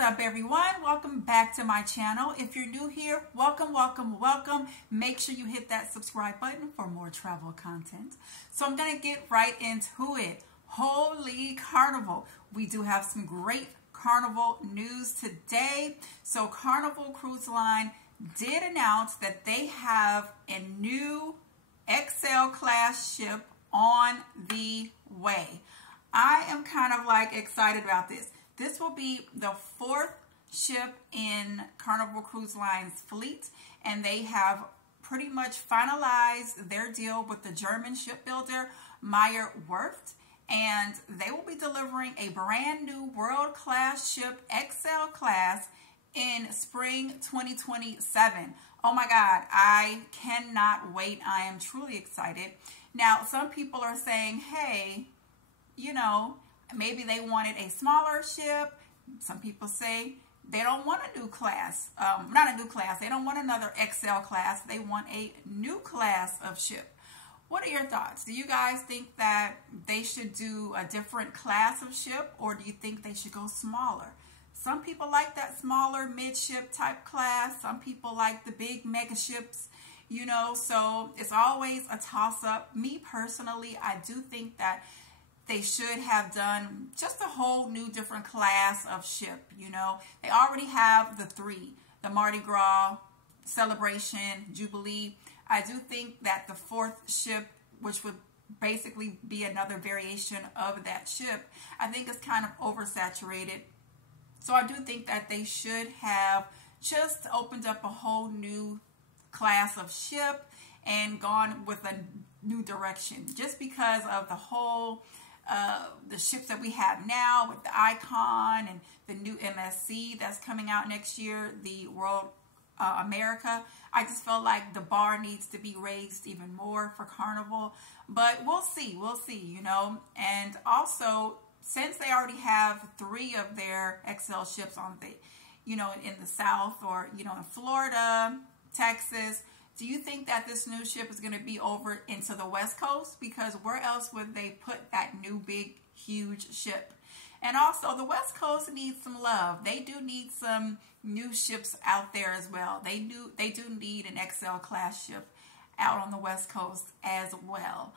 up, everyone? Welcome back to my channel. If you're new here, welcome, welcome, welcome. Make sure you hit that subscribe button for more travel content. So I'm going to get right into it. Holy Carnival. We do have some great Carnival news today. So Carnival Cruiseline did announce that they have a new XL class ship on the way. I am kind of like excited about this. This will be the fourth ship in Carnival Cruise Line's fleet, and they have pretty much finalized their deal with the German shipbuilder Meyer Werft, and they will be delivering a brand new world-class ship, XL class, in spring 2027. Oh my God, I cannot wait. I am truly excited. Now, some people are saying, hey, you know, maybe they wanted a smaller ship. Some people say they don't want a new class. Not a new class. They don't want another XL class. They want a new class of ship. What are your thoughts? Do you guys think that they should do a different class of ship, or do you think they should go smaller? Some people like that smaller midship type class. Some people like the big mega ships, you know, so it's always a toss-up. Me personally, I do think that they should have done just a whole new different class of ship, you know. They already have the three, the Mardi Gras, Celebration, Jubilee. I do think that the fourth ship, which would basically be another variation of that ship, I think is kind of oversaturated. So I do think that they should have just opened up a whole new class of ship and gone with a new direction, just because of the whole the ships that we have now with the Icon and the new MSC that's coming out next year, the World America. I just felt like the bar needs to be raised even more for Carnival, but we'll see, you know. And also, since they already have three of their XL ships on the, you know, in the South, or, you know, in Florida, Texas, do you think that this new ship is going to be over into the West Coast? Because where else would they put that new big huge ship? And also, the West Coast needs some love. They do need some new ships out there as well. They do need an XL class ship out on the West Coast as well.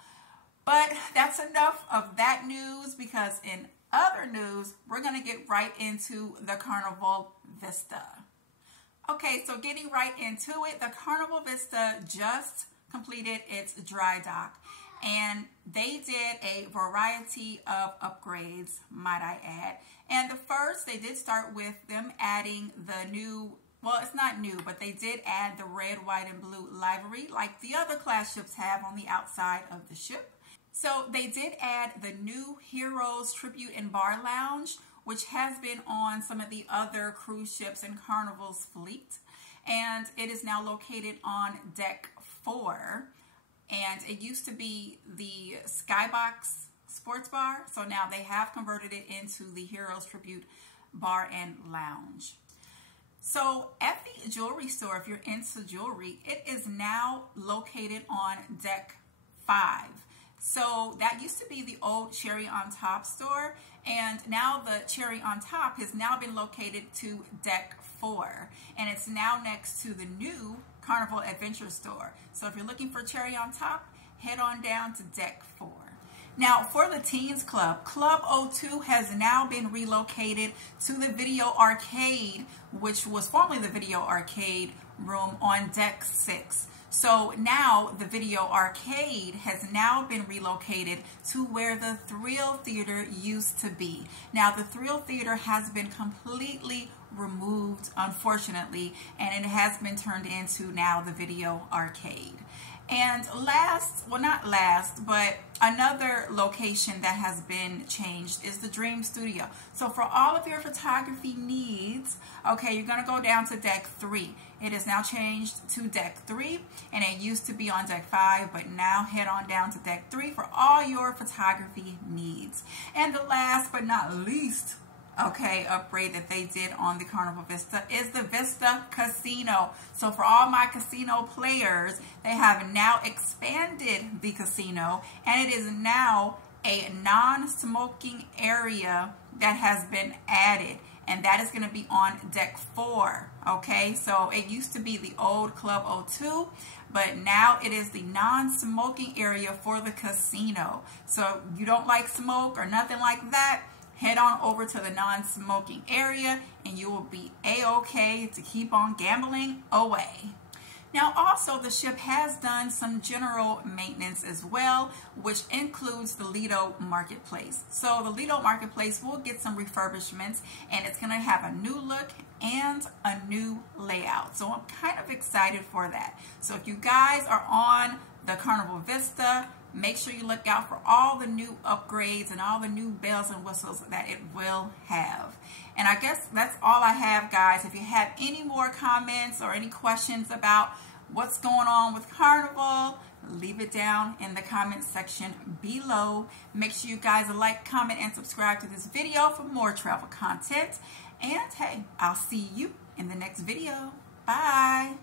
But that's enough of that news, because in other news, we're going to get right into the Carnival Vista. Okay, so getting right into it, the Carnival Vista just completed its dry dock, and they did a variety of upgrades, might I add. And the first, they did start with them adding the new, well, it's not new, but they did add the red, white, and blue livery like the other class ships have on the outside of the ship. So they did add the new Heroes Tribute and Bar Lounge, which has been on some of the other cruise ships in Carnival's fleet. And it is now located on deck 4. And it used to be the Skybox Sports Bar. So now they have converted it into the Heroes Tribute Bar and Lounge. So at the jewelry store, if you're into jewelry, it is now located on deck 5. So that used to be the old Cherry on Top store, and now the Cherry on Top has now been located to deck 4, and it's now next to the new Carnival Adventure store. So if you're looking for Cherry on Top, head on down to deck 4. Now for the Teens Club, Club 02 has now been relocated to the Video Arcade, which was formerly the Video Arcade room on deck 6. So now the Video Arcade has now been relocated to where the Thrill Theater used to be. Now the Thrill Theater has been completely removed, unfortunately, and it has been turned into now the Video Arcade. And last, well, not last, but another location that has been changed is the Dream Studio. So for all of your photography needs, okay, you're going to go down to deck 3. It is now changed to deck 3, and it used to be on deck 5, but now head on down to deck 3 for all your photography needs. And the last but not least, okay, upgrade that they did on the Carnival Vista is the Vista Casino. So for all my casino players, they have now expanded the casino, and it is now a non-smoking area that has been added. and that is going to be on deck 4. Okay, so it used to be the old Club O2, but now it is the non-smoking area for the casino. So you don't like smoke or nothing like that, head on over to the non-smoking area and you will be a-okay to keep on gambling away. Now also the ship has done some general maintenance as well, which includes the Lido Marketplace. So the Lido Marketplace will get some refurbishments and it's going to have a new look and a new layout. So I'm kind of excited for that. So if you guys are on the Carnival Vista, make sure you look out for all the new upgrades and all the new bells and whistles that it will have. And I guess that's all I have, guys. If you have any more comments or any questions about what's going on with Carnival, leave it down in the comment section below. Make sure you guys like, comment, and subscribe to this video for more travel content. And hey, I'll see you in the next video. Bye.